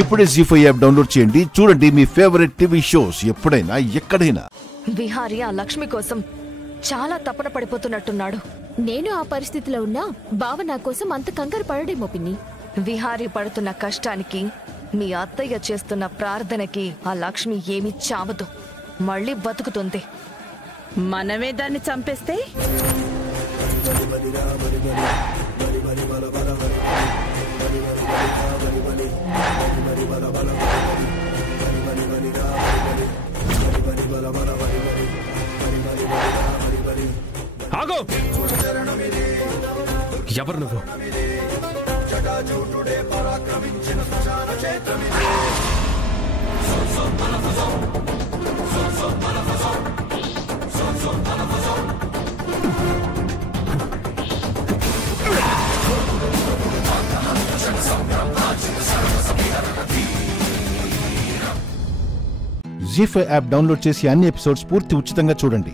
ఇప్పుడే జీ5 app download చేయండి. చూడండి మీ ఫేవరెట్ టీవీ షోస్ ఎప్పుడైనా ఎక్కడైనా. విహారీ ఆ లక్ష్మి కోసం చాలా తపన పడిపోతున్నట్టున్నాడు. నేను ఆ పరిస్థితిలో ఉన్నా బావ నా కోసం అంత కంగారు పడడేమో పిన్ని. విహారీ పడుతున్న కష్టానికి, మీ అత్తయ్య చేస్తున్న ప్రార్థనకి ఆ లక్ష్మి ఏమీ చావదు, మళ్ళీ బతుకుతుంది. మనమే దాన్ని చంపేస్తే ఆగో! ఎవరు నువ్వు? జీ5 యాప్ డౌన్లోడ్ చేసి అన్ని ఎపిసోడ్స్ పూర్తి ఉచితంగా చూడండి.